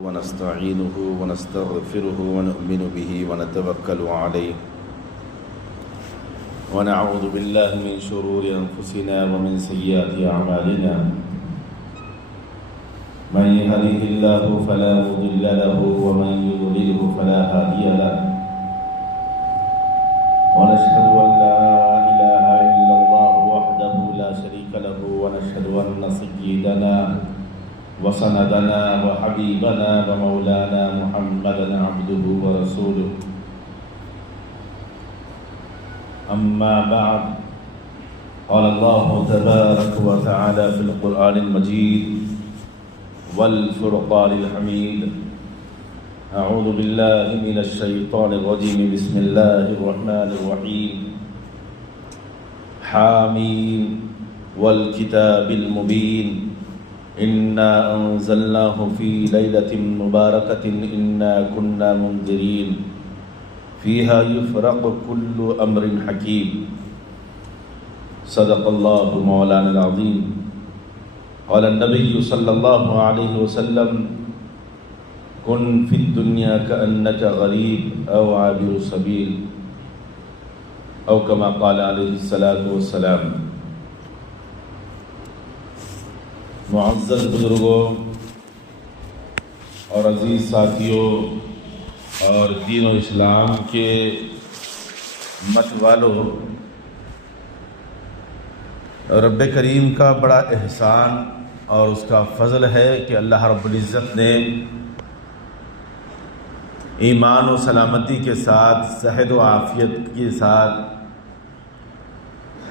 ونستعينه ونستغفره ونؤمن به ونتوكل عليه ونعوذ بالله من شرور أنفسنا ومن سيئات أعمالنا من يهده الله فلا مضل له ومن يضلله فلا هادي له ونشهد أن لا إله إلا الله وحده لا شريك له ونشهد أن سيدنا وسندنا وحبيبنا ومولانا محمدا عبده ورسوله أما بعد قال الله تبارك وتعالى في القرآن المجيد والفرقان الحميد أعوذ بالله من الشيطان الرجيم بسم الله الرحمن الرحيم حاميم والكتاب المبين إنا أنزلناه في ليلة مباركة إنا كنا منذرين فيها يفرق كل أمر حكيم صدق الله مولانا العظيم قال النبي صلى الله عليه وسلم كن في الدنيا كأنك غريب أو عابر سبيل أو كما قال عليه الصلاة والسلام۔ معزز بزرگوں اور عزیز ساتھیوں اور دین و اسلام کے مت والوں، رب کریم کا بڑا احسان اور اس کا فضل ہے کہ اللہ رب العزت نے ایمان و سلامتی کے ساتھ صحت و عافیت کے ساتھ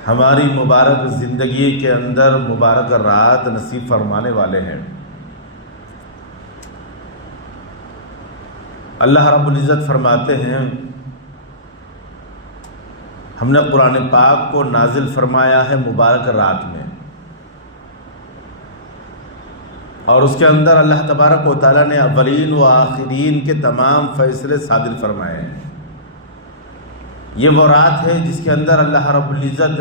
ہماری مبارک زندگی کے اندر مبارک رات نصیب فرمانے والے ہیں۔ اللہ رب العزت فرماتے ہیں ہم نے قرآن پاک کو نازل فرمایا ہے مبارک رات میں، اور اس کے اندر اللہ تبارک و تعالیٰ نے اولین و آخرین کے تمام فیصلے صادر فرمائے ہیں۔ یہ وہ رات ہے جس کے اندر اللہ رب العزت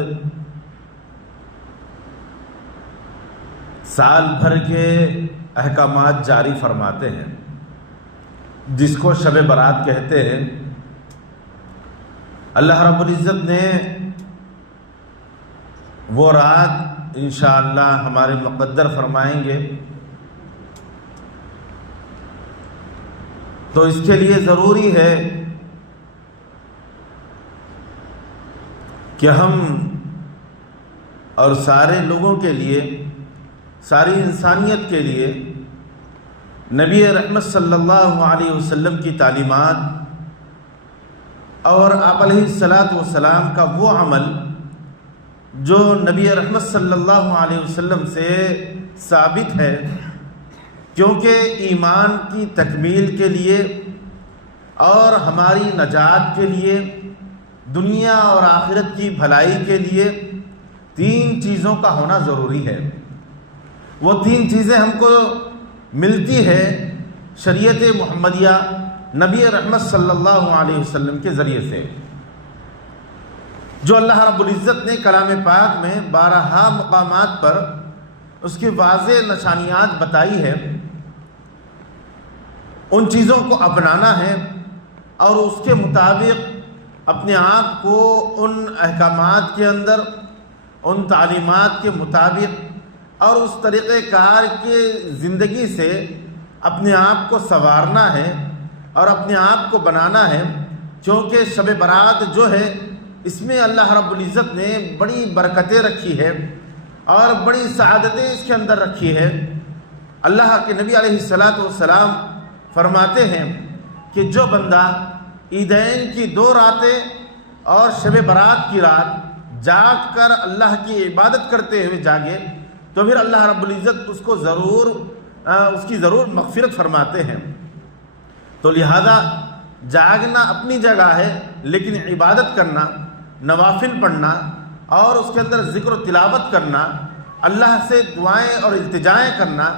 سال بھر کے احکامات جاری فرماتے ہیں، جس کو شب برات کہتے ہیں۔ اللہ رب العزت نے وہ رات انشاءاللہ ہمارے مقدر فرمائیں گے، تو اس کے لیے ضروری ہے کہ ہم اور سارے لوگوں کے لیے، ساری انسانیت کے لیے نبی رحمت صلی اللہ علیہ وسلم کی تعلیمات اور آپ علیہ السلام کا وہ عمل جو نبی رحمت صلی اللہ علیہ وسلم سے ثابت ہے، کیونکہ ایمان کی تکمیل کے لیے اور ہماری نجات کے لیے، دنیا اور آخرت کی بھلائی کے لیے تین چیزوں کا ہونا ضروری ہے۔ وہ تین چیزیں ہم کو ملتی ہے شریعت محمدیہ نبی رحمت صلی اللہ علیہ وسلم کے ذریعے سے، جو اللہ رب العزت نے کلام پاک میں 12 مقامات پر اس کی واضح نشانیات بتائی ہے۔ ان چیزوں کو اپنانا ہے اور اس کے مطابق اپنے آپ کو ان احکامات کے اندر، ان تعلیمات کے مطابق اور اس طریقہ کار کے زندگی سے اپنے آپ کو سنوارنا ہے اور اپنے آپ کو بنانا ہے، کیونکہ شب برات جو ہے اس میں اللہ رب العزت نے بڑی برکتیں رکھی ہے اور بڑی سعادتیں اس کے اندر رکھی ہے۔ اللہ کے نبی علیہ السلام فرماتے ہیں کہ جو بندہ عیدین کی 2 راتیں اور شب برات کی رات جاگ کر اللہ کی عبادت کرتے ہوئے جاگے تو پھر اللہ رب العزت اس کی ضرور مغفرت فرماتے ہیں۔ تو لہذا جاگنا اپنی جگہ ہے، لیکن عبادت کرنا، نوافل پڑھنا اور اس کے اندر ذکر و تلاوت کرنا، اللہ سے دعائیں اور التجائیں کرنا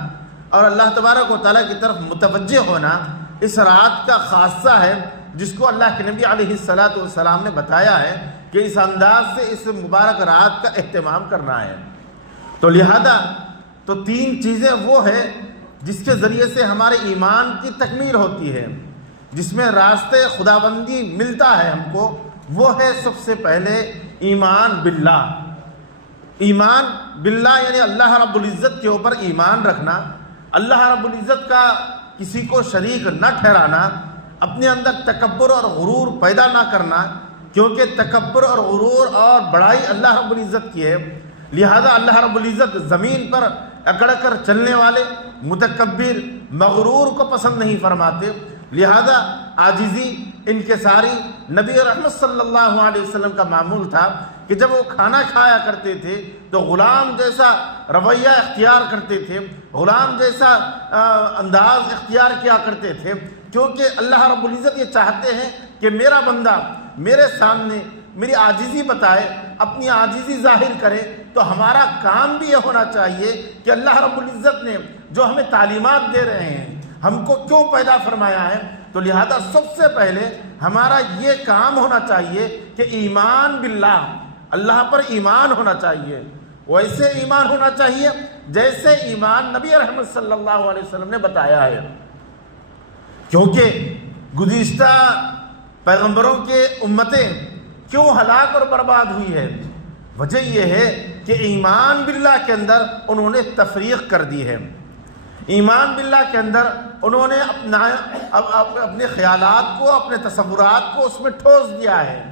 اور اللہ تبارک و تعالیٰ کی طرف متوجہ ہونا اس رات کا خاصہ ہے، جس کو اللہ کے نبی علیہ السلام نے بتایا ہے کہ اس انداز سے اس مبارک رات کا اہتمام کرنا ہے۔ تو لہذا تو 3 چیزیں وہ ہے جس کے ذریعے سے ہمارے ایمان کی تکمیل ہوتی ہے، جس میں راستے خداوندی ملتا ہے ہم کو، وہ ہے سب سے پہلے ایمان باللہ۔ ایمان باللہ یعنی اللہ رب العزت کے اوپر ایمان رکھنا، اللہ رب العزت کا کسی کو شریک نہ ٹھہرانا، اپنے اندر تکبر اور غرور پیدا نہ کرنا، کیونکہ تکبر اور غرور اور بڑائی اللہ رب العزت کی ہے، لہذا اللہ رب العزت زمین پر اکڑ کر چلنے والے متکبر مغرور کو پسند نہیں فرماتے، لہذا عاجزی انکساری نبی رحمت صلی اللہ علیہ وسلم کا معمول تھا کہ جب وہ کھانا کھایا کرتے تھے تو غلام جیسا رویہ اختیار کرتے تھے، غلام جیسا انداز اختیار کیا کرتے تھے، کیونکہ اللہ رب العزت یہ چاہتے ہیں کہ میرا بندہ میرے سامنے میری عاجزی بتائے، اپنی عاجزی ظاہر کرے، تو ہمارا کام بھی یہ ہونا چاہیے کہ اللہ رب العزت نے جو ہمیں تعلیمات دے رہے ہیں ہم کو کیوں پیدا فرمایا ہے، تو لہذا سب سے پہلے ہمارا یہ کام ہونا چاہیے کہ ایمان باللہ، اللہ پر ایمان ہونا چاہیے، ویسے ایمان ہونا چاہیے جیسے ایمان نبی رحمت صلی اللہ علیہ وسلم نے بتایا ہے، کیونکہ گزشتہ پیغمبروں کے امتیں کیوں ہلاک اور برباد ہوئی ہے، وجہ یہ ہے کہ ایمان باللہ کے اندر انہوں نے تفریق کر دی ہے، ایمان باللہ کے اندر انہوں نے اپنے خیالات کو، اپنے تصورات کو اس میں ٹھوس دیا ہے۔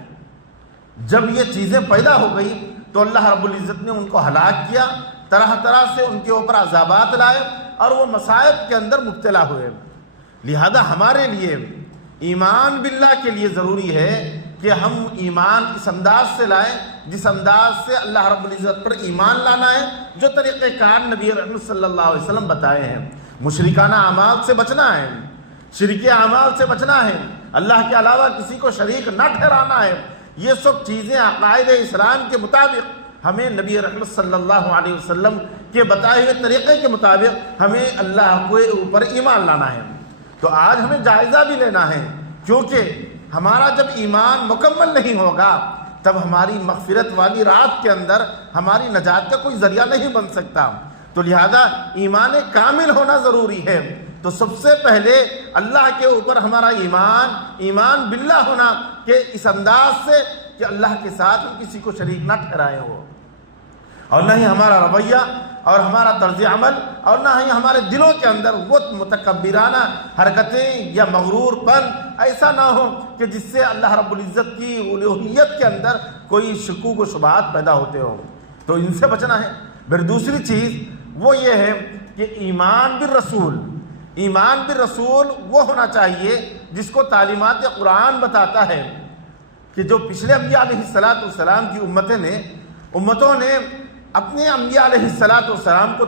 جب یہ چیزیں پیدا ہو گئی تو اللہ رب العزت نے ان کو ہلاک کیا، طرح طرح سے ان کے اوپر عذابات لائے اور وہ مصائب کے اندر مبتلا ہوئے۔ لہذا ہمارے لیے ایمان باللہ کے لیے ضروری ہے کہ ہم ایمان اس انداز سے لائیں جس انداز سے اللہ رب العزت پر ایمان لانا ہے، جو طریقہ کار نبی رحمت صلی اللہ علیہ وسلم بتائے ہیں۔ مشرکانہ اعمال سے بچنا ہے، شرک اعمال سے بچنا ہے، اللہ کے علاوہ کسی کو شریک نہ ٹھہرانا ہے، یہ سب چیزیں عقائد اسلام کے مطابق ہمیں نبی رحمت صلی اللہ علیہ وسلم کے بتائے ہوئے طریقے کے مطابق ہمیں اللہ کے اوپر ایمان لانا ہے۔ تو آج ہمیں جائزہ بھی لینا ہے، کیونکہ ہمارا جب ایمان مکمل نہیں ہوگا تب ہماری مغفرت والی رات کے اندر ہماری نجات کا کوئی ذریعہ نہیں بن سکتا، تو لہذا ایمان کامل ہونا ضروری ہے۔ تو سب سے پہلے اللہ کے اوپر ہمارا ایمان باللہ ہونا کہ اس انداز سے کہ اللہ کے ساتھ ہم کسی کو شریک نہ ٹھہرائے ہو، اور نہ ہی ہمارا رویہ اور ہمارا طرز عمل اور نہ ہی ہمارے دلوں کے اندر وہ متکبرانہ حرکتیں یا مغرور پن ایسا نہ ہو کہ جس سے اللہ رب العزت کی الوہیت کے اندر کوئی شکوک و شبہات پیدا ہوتے ہوں، تو ان سے بچنا ہے۔ پھر دوسری چیز وہ یہ ہے کہ ایمان بالرسول، ایمان بالرسول وہ ہونا چاہیے جس کو تعلیمات قرآن بتاتا ہے کہ جو پچھلے انبیاء علیہ السلام کی امتوں نے اپنے انبیاء علیہ السلام کو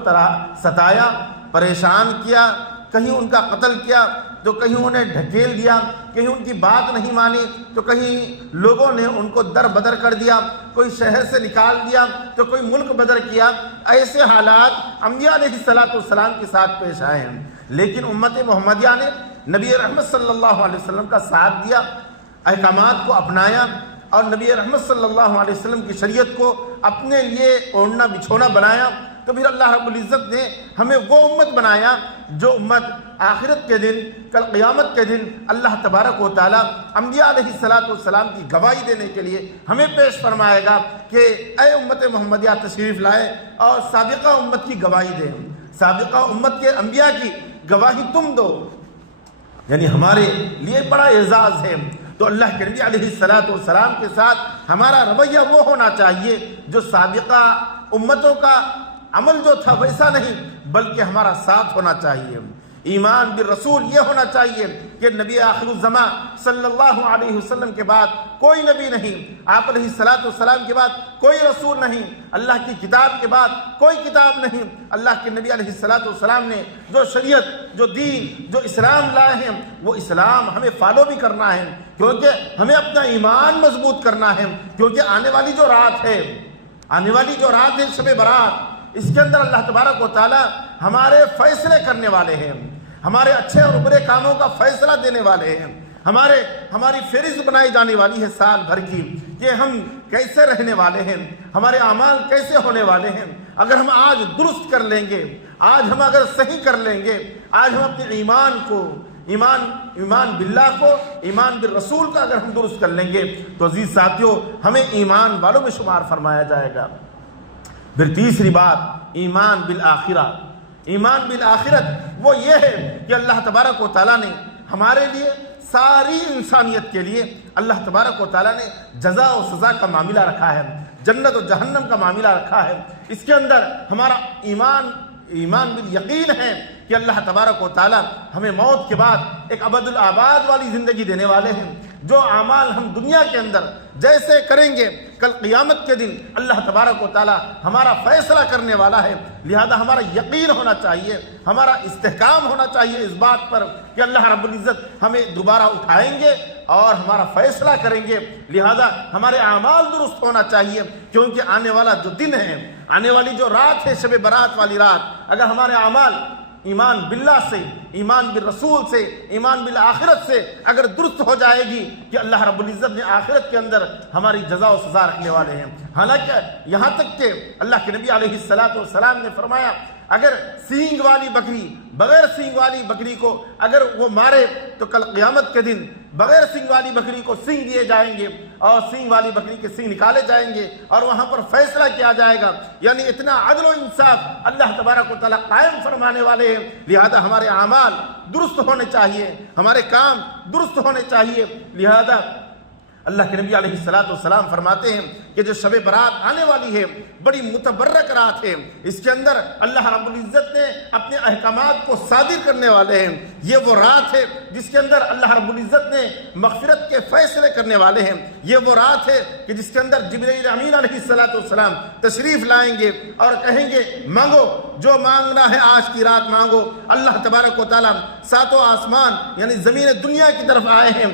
ستایا، پریشان کیا، کہیں ان کا قتل کیا تو کہیں انہیں ڈھکیل دیا، کہیں ان کی بات نہیں مانی تو کہیں لوگوں نے ان کو در بدر کر دیا، کوئی شہر سے نکال دیا تو کوئی ملک بدر کیا۔ ایسے حالات انبیاء علیہ السلام کے ساتھ پیش آئے ہیں، لیکن امت محمدیہ نے نبی رحمت صلی اللہ علیہ وسلم کا ساتھ دیا، احکامات کو اپنایا اور نبی رحمت صلی اللہ علیہ وسلم کی شریعت کو اپنے لیے اوڑھنا بچھونا بنایا، تو پھر اللہ رب العزت نے ہمیں وہ امت بنایا جو امت آخرت کے دن، کل قیامت کے دن اللہ تبارک و تعالیٰ انبیاء علیہ السلام کی گواہی دینے کے لیے ہمیں پیش فرمائے گا کہ اے امت محمدیہ تشریف لائے اور سابقہ امت کی گواہی دیں، سابقہ امت کے انبیاء کی گواہی تم دو، یعنی ہمارے لیے بڑا اعزاز ہے۔ تو اللہ کے نبی علیہ السلام کے ساتھ ہمارا رویہ وہ ہونا چاہیے جو سابقہ امتوں کا عمل جو تھا ویسا نہیں، بلکہ ہمارا ساتھ ہونا چاہیے۔ ایمان بالرسول یہ ہونا چاہیے کہ نبی آخر الزمان صلی اللہ علیہ وسلم کے بعد کوئی نبی نہیں، آپ علیہ السلام کے بعد کوئی رسول نہیں، اللہ کی کتاب کے بعد کوئی کتاب نہیں، اللہ کے نبی علیہ السلام نے جو شریعت، جو دین، جو اسلام لائے ہیں وہ اسلام ہمیں فالو بھی کرنا ہے، کیونکہ ہمیں اپنا ایمان مضبوط کرنا ہے، کیونکہ آنے والی جو رات ہے شب برات، اس کے اندر اللہ تبارک و تعالی ہمارے فیصلے کرنے والے ہیں، ہمارے اچھے اور برے کاموں کا فیصلہ دینے والے ہیں۔ ہماری فہرست بنائی جانے والی ہے سال بھر کی کہ ہم کیسے رہنے والے ہیں، ہمارے اعمال کیسے ہونے والے ہیں۔ اگر ہم آج درست کر لیں گے، آج ہم اگر صحیح کر لیں گے، آج ہم اپنے ایمان کو، ایمان باللہ کو، ایمان بالرسول کا اگر ہم درست کر لیں گے تو عزیز ساتھیوں ہمیں ایمان والوں میں شمار فرمایا جائے گا۔ پھر تیسری بات ایمان بالآخرہ۔ ایمان بالآخرت وہ یہ ہے کہ اللہ تبارک و تعالیٰ نے ہمارے لیے، ساری انسانیت کے لیے اللہ تبارک و تعالیٰ نے جزا و سزا کا معاملہ رکھا ہے، جنت و جہنم کا معاملہ رکھا ہے۔ اس کے اندر ہمارا ایمان بالیقین ہے کہ اللہ تبارک و تعالیٰ ہمیں موت کے بعد ایک ابد الآباد والی زندگی دینے والے ہیں۔ جو اعمال ہم دنیا کے اندر جیسے کریں گے، کل قیامت کے دن اللہ تبارک و تعالیٰ ہمارا فیصلہ کرنے والا ہے۔ لہذا ہمارا یقین ہونا چاہیے، ہمارا استحکام ہونا چاہیے اس بات پر کہ اللہ رب العزت ہمیں دوبارہ اٹھائیں گے اور ہمارا فیصلہ کریں گے۔ لہذا ہمارے اعمال درست ہونا چاہیے، کیونکہ آنے والا جو دن ہے، آنے والی جو رات ہے، شب برات والی رات، اگر ہمارے اعمال ایمان باللہ سے، ایمان بالرسول سے، ایمان بالآخرت سے اگر درست ہو جائے گی کہ اللہ رب العزت نے آخرت کے اندر ہماری جزا و سزا رکھنے والے ہیں۔ حالانکہ یہاں تک کہ اللہ کے نبی علیہ السلام نے فرمایا اگر سینگ والی بکری بغیر سینگ والی بکری کو اگر وہ مارے تو کل قیامت کے دن بغیر سینگ والی بکری کو سینگ دیے جائیں گے اور سینگ والی بکری کے سینگ نکالے جائیں گے اور وہاں پر فیصلہ کیا جائے گا۔ یعنی اتنا عدل و انصاف اللہ تبارک و تعالیٰ قائم فرمانے والے ہیں۔ لہذا ہمارے اعمال درست ہونے چاہیے، ہمارے کام درست ہونے چاہیے۔ لہذا اللہ کے نبی علیہ السلام فرماتے ہیں کہ جو شب برات آنے والی ہے بڑی متبرک رات ہے، اس کے اندر اللہ رب العزت نے اپنے احکامات کو صادر کرنے والے ہیں۔ یہ وہ رات ہے جس کے اندر اللہ رب العزت نے مغفرت کے فیصلے کرنے والے ہیں۔ یہ وہ رات ہے کہ جس کے اندر جبرائیل امین علیہ السلام تشریف لائیں گے اور کہیں گے مانگو، جو مانگنا ہے آج کی رات مانگو۔ اللہ تبارک و تعالیٰ ساتوں آسمان یعنی زمین دنیا کی طرف آئے ہیں۔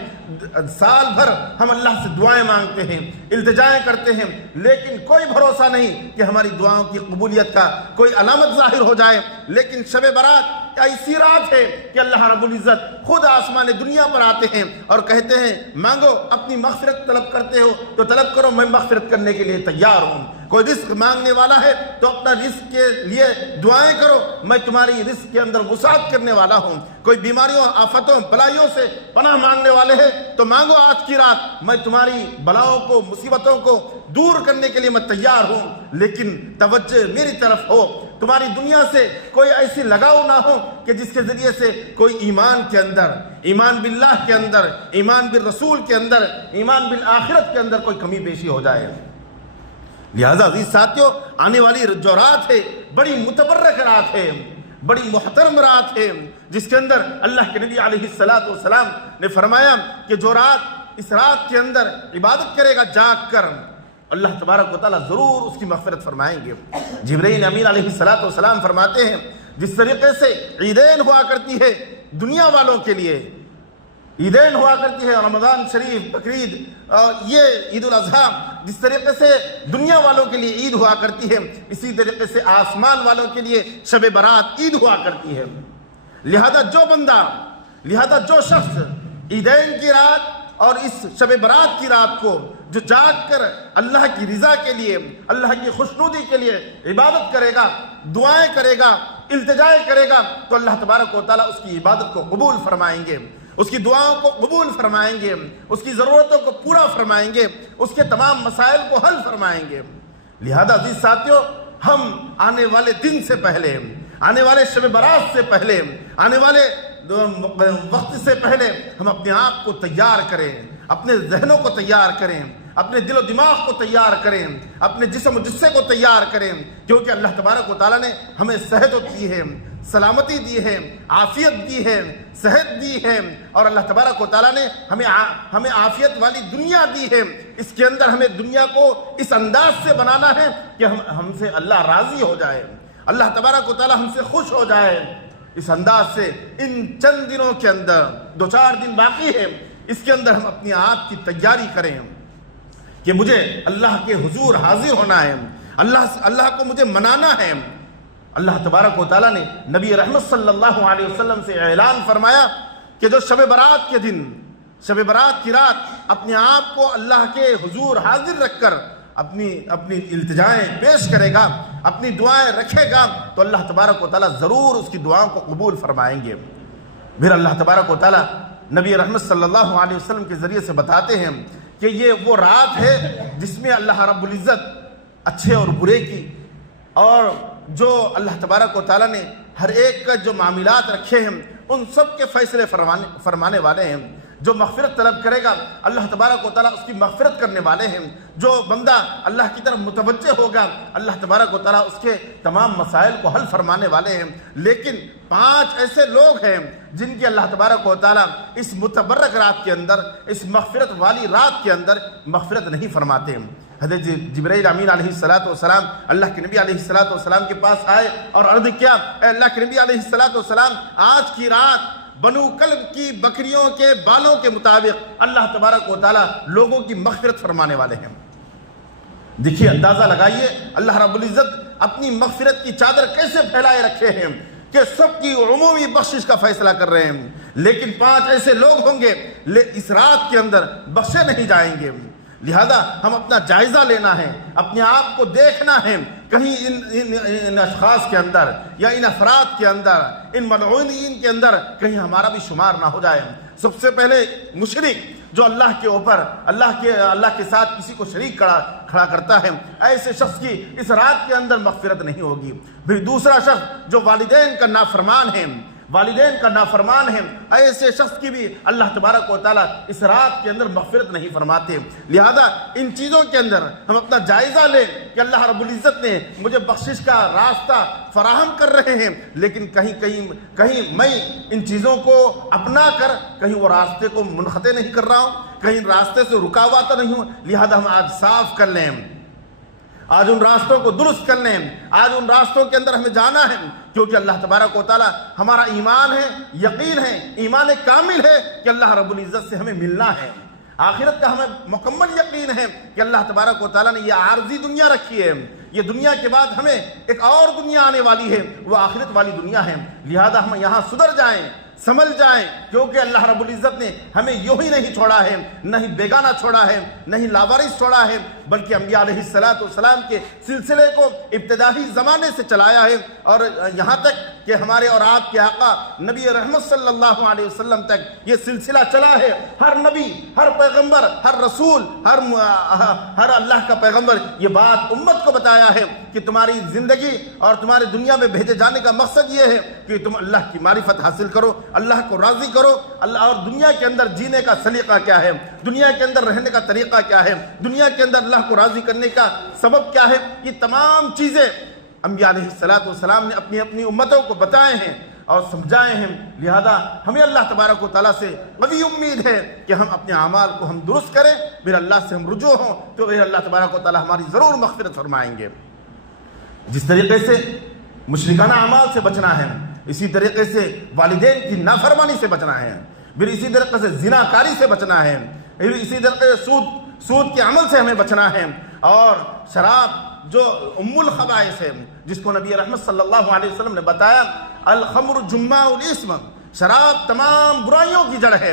سال بھر ہم اللہ سے دعائیں مانگتے ہیں، التجائیں کرتے ہیں، لیکن کوئی بھروسہ نہیں کہ ہماری دعاؤں کی قبولیت کا کوئی علامت ظاہر ہو جائے۔ لیکن شب برات ایسی رات ہے کہ اللہ رب العزت خود آسمان دنیا پر آتے ہیں اور کہتے ہیں مانگو، اپنی مغفرت طلب کرتے ہو تو طلب کرو، میں مغفرت کرنے کے لیے تیار ہوں۔ کوئی رزق مانگنے والا ہے تو اپنا رزق کے لیے دعائیں کرو، میں تمہاری رزق کے اندر وسعت کرنے والا ہوں۔ کوئی بیماریوں، آفتوں، بلائیوں سے پناہ مانگنے والے ہیں تو مانگو آج کی رات، میں تمہاری بلاؤں کو، مصیبتوں کو دور کرنے کے لیے میں تیار ہوں۔ لیکن توجہ میری طرف ہو، تمہاری دنیا سے کوئی ایسی لگاؤ نہ ہو کہ جس کے ذریعے سے کوئی ایمان کے اندر، ایمان باللہ کے اندر، ایمان بالرسول کے اندر، ایمان بالآخرت کے اندر کوئی کمی بیشی ہو جائے۔ لہذا عزیز ساتھیوں آنے والی جو رات ہے بڑی متبرک رات ہے، بڑی محترم رات ہے، جس کے اندر اللہ کے نبی علیہ السلام نے فرمایا کہ جو رات اس رات کے اندر عبادت کرے گا جاگ کر، اللہ تبارک و تعالیٰ ضرور اس کی مغفرت فرمائیں گے۔ جبرائیل امین علیہ السلام فرماتے ہیں جس طریقے سے عیدین ہوا کرتی ہے دنیا والوں کے لیے، عیدین ہوا کرتی ہے رمضان شریف، بقرعید اور یہ عید الاضحیٰ، جس طریقے سے دنیا والوں کے لیے عید ہوا کرتی ہے، اسی طریقے سے آسمان والوں کے لیے شب برات عید ہوا کرتی ہے۔ لہذا جو شخص عیدین کی رات اور اس شب برات کی رات کو جو جاگ کر اللہ کی رضا کے لیے، اللہ کی خوشنودی کے لیے عبادت کرے گا، دعائیں کرے گا، التجائیں کرے گا تو اللہ تبارک و تعالیٰ اس کی عبادت کو قبول فرمائیں گے، اس کی دعاؤں کو قبول فرمائیں گے، اس کی ضرورتوں کو پورا فرمائیں گے، اس کے تمام مسائل کو حل فرمائیں گے۔ لہذا عزیز ساتھیوں ہم آنے والے دن سے پہلے، آنے والے شب برات سے پہلے، آنے والے وقت سے پہلے ہم اپنے آپ کو تیار کریں، اپنے ذہنوں کو تیار کریں، اپنے دل و دماغ کو تیار کریں، اپنے جسم و جسے کو تیار کریں، کیونکہ اللہ تبارک و تعالیٰ نے ہمیں صحت دی ہے، سلامتی دی ہے، عافیت دی ہے، صحت دی ہے، اور اللہ تبارک و تعالیٰ نے ہمیں عافیت والی دنیا دی ہے۔ اس کے اندر ہمیں دنیا کو اس انداز سے بنانا ہے کہ ہم سے اللہ راضی ہو جائے، اللہ تبارک و تعالیٰ ہم سے خوش ہو جائے۔ اس انداز سے ان چند دنوں کے اندر 2-4 دن باقی ہے، اس کے اندر ہم اپنے آپ کی تیاری کریں کہ مجھے اللہ کے حضور حاضر ہونا ہے، اللہ کو مجھے منانا ہے۔ اللہ تبارک و تعالیٰ نے نبی رحمت صلی اللہ علیہ وسلم سے اعلان فرمایا کہ جو شب برات کے دن، شب برات کی رات اپنے آپ کو اللہ کے حضور حاضر رکھ کر اپنی التجائیں پیش کرے گا، اپنی دعائیں رکھے گا، تو اللہ تبارک و تعالیٰ ضرور اس کی دعاؤں کو قبول فرمائیں گے۔ پھر اللہ تبارک و تعالیٰ نبی رحمت صلی اللہ علیہ وسلم کے ذریعے سے بتاتے ہیں کہ یہ وہ رات ہے جس میں اللہ رب العزت اچھے اور برے کی، اور جو اللہ تبارک و تعالیٰ نے ہر ایک کا جو معاملات رکھے ہیں ان سب کے فیصلے فرمانے والے ہیں۔ جو مغفرت طلب کرے گا اللہ تبارک و تعالیٰ اس کی مغفرت کرنے والے ہیں۔ جو بندہ اللہ کی طرف متوجہ ہوگا اللہ تبارک و تعالیٰ اس کے تمام مسائل کو حل فرمانے والے ہیں۔ لیکن 5 ایسے لوگ ہیں جن کی اللہ تبارک و تعالیٰ اس متبرک رات کے اندر، اس مغفرت والی رات کے اندر مغفرت نہیں فرماتے ہیں۔ حضرت جبرائیل امین علیہ السلام اللہ کے نبی علیہ السلام کے پاس آئے اور عرض کیا، اے اللہ کے نبی علیہ السلام، آج کی رات بنو کلب کی بکریوں کے بالوں کے مطابق اللہ تبارک و تعالیٰ لوگوں کی مغفرت فرمانے والے ہیں۔ دیکھیے، اندازہ لگائیے اللہ رب العزت اپنی مغفرت کی چادر کیسے پھیلائے رکھے ہیں کہ سب کی عمومی بخشش کا فیصلہ کر رہے ہیں، لیکن 5 ایسے لوگ ہوں گے اس رات کے اندر بخشے نہیں جائیں گے۔ لہذا ہم اپنا جائزہ لینا ہے، اپنے آپ کو دیکھنا ہے، کہیں ان اشخاص کے اندر یا ان افراد کے اندر، ان ملعونین کے اندر کہیں ہمارا بھی شمار نہ ہو جائے۔ سب سے پہلے مشرک جو اللہ کے اوپر اللہ کے ساتھ کسی کو شریک کھڑا کرتا ہے، ایسے شخص کی اس رات کے اندر مغفرت نہیں ہوگی۔ پھر دوسرا شخص جو والدین کا نافرمان ہے، ایسے شخص کی بھی اللہ تبارک و تعالیٰ اس رات کے اندر مغفرت نہیں فرماتے۔ لہذا ان چیزوں کے اندر ہم اپنا جائزہ لیں کہ اللہ رب العزت نے مجھے بخشش کا راستہ فراہم کر رہے ہیں، لیکن کہیں میں ان چیزوں کو اپنا کر کہیں وہ راستے کو منقطع نہیں کر رہا ہوں، کہیں راستے سے رکا ہوا تو نہیں ہوں۔ لہذا ہم آج صاف کر لیں، آج ان راستوں کو درست کر لیں، آج ان راستوں کے اندر ہمیں جانا ہے، کیونکہ اللہ تبارک و تعالیٰ ہمارا ایمان ہے، یقین ہے، ایمان کامل ہے کہ اللہ رب العزت سے ہمیں ملنا ہے۔ آخرت کا ہمیں مکمل یقین ہے کہ اللہ تبارک و تعالیٰ نے یہ عارضی دنیا رکھی ہے، یہ دنیا کے بعد ہمیں ایک اور دنیا آنے والی ہے، وہ آخرت والی دنیا ہے۔ لہذا ہم یہاں سدھر جائیں، سنبھل جائیں، کیونکہ اللہ رب العزت نے ہمیں یوں ہی نہیں چھوڑا ہے، نہ ہی بیگانہ چھوڑا ہے، نہ ہی لاوارث چھوڑا ہے، بلکہ انبیاء علیہ السلام کے سلسلے کو ابتدائی زمانے سے چلایا ہے، اور یہاں تک کہ ہمارے اور آپ کے آقا نبی رحمت صلی اللہ علیہ وسلم تک یہ سلسلہ چلا ہے۔ ہر نبی، ہر پیغمبر، ہر رسول، ہر اللہ کا پیغمبر یہ بات امت کو بتایا ہے کہ تمہاری زندگی اور تمہاری دنیا میں بھیجے جانے کا مقصد یہ ہے کہ تم اللہ کی معرفت حاصل کرو، اللہ کو راضی کرو، اللہ اور دنیا کے اندر جینے کا سلیقہ کیا ہے، دنیا کے اندر رہنے کا طریقہ کیا ہے، دنیا کے اندر اللہ کو راضی کرنے کا سبب کیا ہے، یہ تمام چیزیں انبیاء علیہ السلام نے اپنی اپنی امتوں کو بتائے ہیں اور سمجھائے ہیں۔ لہذا ہمیں اللہ تبارک و تعالیٰ سے قوی امید ہے کہ ہم اپنے اعمال کو ہم درست کریں، پھر اللہ سے ہم رجوع ہوں تو پھر اللہ تبارک و تعالیٰ ہماری ضرور مغفرت فرمائیں گے۔ جس طریقے سے مشرکانہ اعمال سے بچنا ہے، اسی طریقے سے والدین کی نافرمانی سے بچنا ہے، پھر اسی طریقے سے زنا کاری سے بچنا ہے، پھر اسی طریقے سے سود کے عمل سے ہمیں بچنا ہے، اور شراب جو ام الخبائث ہے، جس کو نبی رحمت صلی اللہ علیہ وسلم نے بتایا الخمر جماع الاسم، شراب تمام برائیوں کی جڑ ہے۔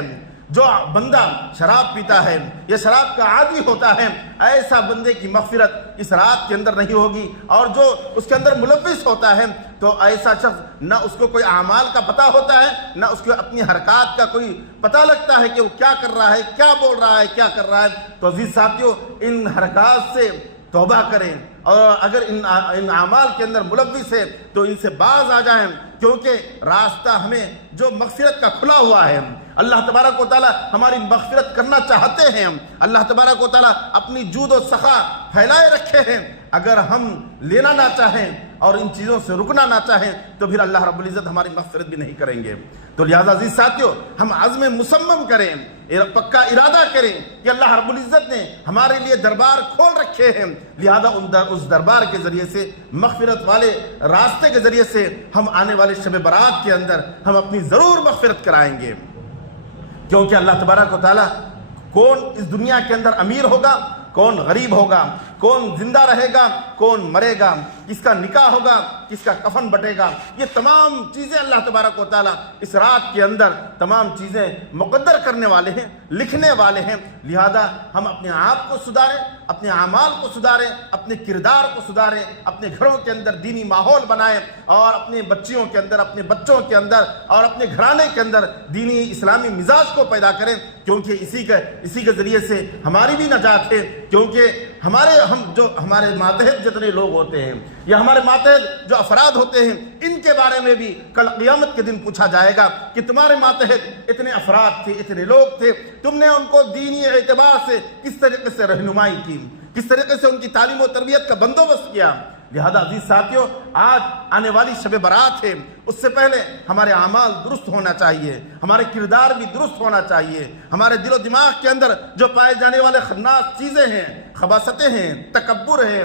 جو بندہ شراب پیتا ہے یا شراب کا عادی ہوتا ہے، ایسا بندے کی مغفرت اس رات کے اندر نہیں ہوگی، اور جو اس کے اندر ملوث ہوتا ہے تو ایسا شخص نہ اس کو کوئی اعمال کا پتہ ہوتا ہے، نہ اس کو اپنی حرکات کا کوئی پتہ لگتا ہے کہ وہ کیا کر رہا ہے، کیا بول رہا ہے، کیا کر رہا ہے۔ تو عزیز ساتھیوں، ان حرکات سے توبہ کریں، اور اگر ان اعمال کے اندر ملوث ہے تو ان سے باز آ جائیں، کیونکہ راستہ ہمیں جو مغفرت کا کھلا ہوا ہے، اللہ تبارک و تعالیٰ ہماری مغفرت کرنا چاہتے ہیں، اللہ تبارک و تعالیٰ اپنی جود و سخا پھیلائے رکھے ہیں۔ اگر ہم لینا نہ چاہیں اور ان چیزوں سے رکنا نہ چاہیں تو پھر اللہ رب العزت ہماری مغفرت بھی نہیں کریں گے۔ تو لہذا عزیز ساتھیوں، ہم عزم مصمم کریں، پکا ارادہ کریں کہ اللہ رب العزت نے ہمارے لیے دربار کھول رکھے ہیں، لہذا اس دربار کے ذریعے سے، مغفرت والے راستے کے ذریعے سے ہم آنے والے شب برات کے اندر ہم اپنی ضرور مغفرت کرائیں گے۔ کیونکہ اللہ تبارک و تعالیٰ کون اس دنیا کے اندر امیر ہوگا، کون غریب ہوگا، کون زندہ رہے گا کون مرے گا، کس کا نکاح ہوگا کس کا کفن بٹے گا، یہ تمام چیزیں اللہ تبارک و تعالیٰ اس رات کے اندر تمام چیزیں مقدر کرنے والے ہیں، لکھنے والے ہیں۔ لہذا ہم اپنے آپ کو سدھاریں، اپنے اعمال کو سدھاریں، اپنے کردار کو سدھاریں، اپنے گھروں کے اندر دینی ماحول بنائیں، اور اپنے بچیوں کے اندر، اپنے بچوں کے اندر اور اپنے گھرانے کے اندر دینی اسلامی مزاج کو پیدا کریں، کیونکہ اسی کے ذریعے سے ہماری بھی نجات ہے۔ کیونکہ ہمارے ماتحت جتنے لوگ ہوتے ہیں یا ہمارے ماتحت جو افراد ہوتے ہیں، ان کے بارے میں بھی کل قیامت کے دن پوچھا جائے گا کہ تمہارے ماتحت اتنے افراد تھے، اتنے لوگ تھے، تم نے ان کو دینی اعتبار سے کس طریقے سے رہنمائی کی، کس طریقے سے ان کی تعلیم و تربیت کا بندوبست کیا۔ لہذا عزیز ساتھیوں، آج آنے والی شب برات ہے، اس سے پہلے ہمارے اعمال درست ہونا چاہیے، ہمارے کردار بھی درست ہونا چاہیے، ہمارے دل و دماغ کے اندر جو پائے جانے والے خناس چیزیں ہیں، خباثتیں ہیں، تکبر ہے،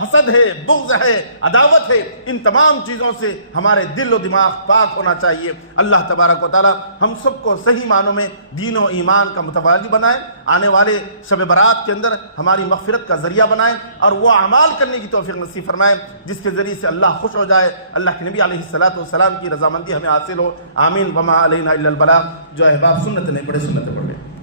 حسد ہے، بغض ہے، عداوت ہے، ان تمام چیزوں سے ہمارے دل و دماغ پاک ہونا چاہیے۔ اللہ تبارک و تعالی ہم سب کو صحیح معنوں میں دین و ایمان کا متوالی بنائے، آنے والے شب برات کے اندر ہماری مغفرت کا ذریعہ بنائے، اور وہ اعمال کرنے کی توفیق نصیب فرمائے جس کے ذریعے سے اللہ خوش ہو جائے، اللہ کے نبی علیہ الصلوۃ والسلام کی رضامندی ہمیں حاصل ہو۔ آمین۔ وما علینا الا البلاغ۔ جو احباب سنت نہیں پڑھے سنت پڑھ لیں۔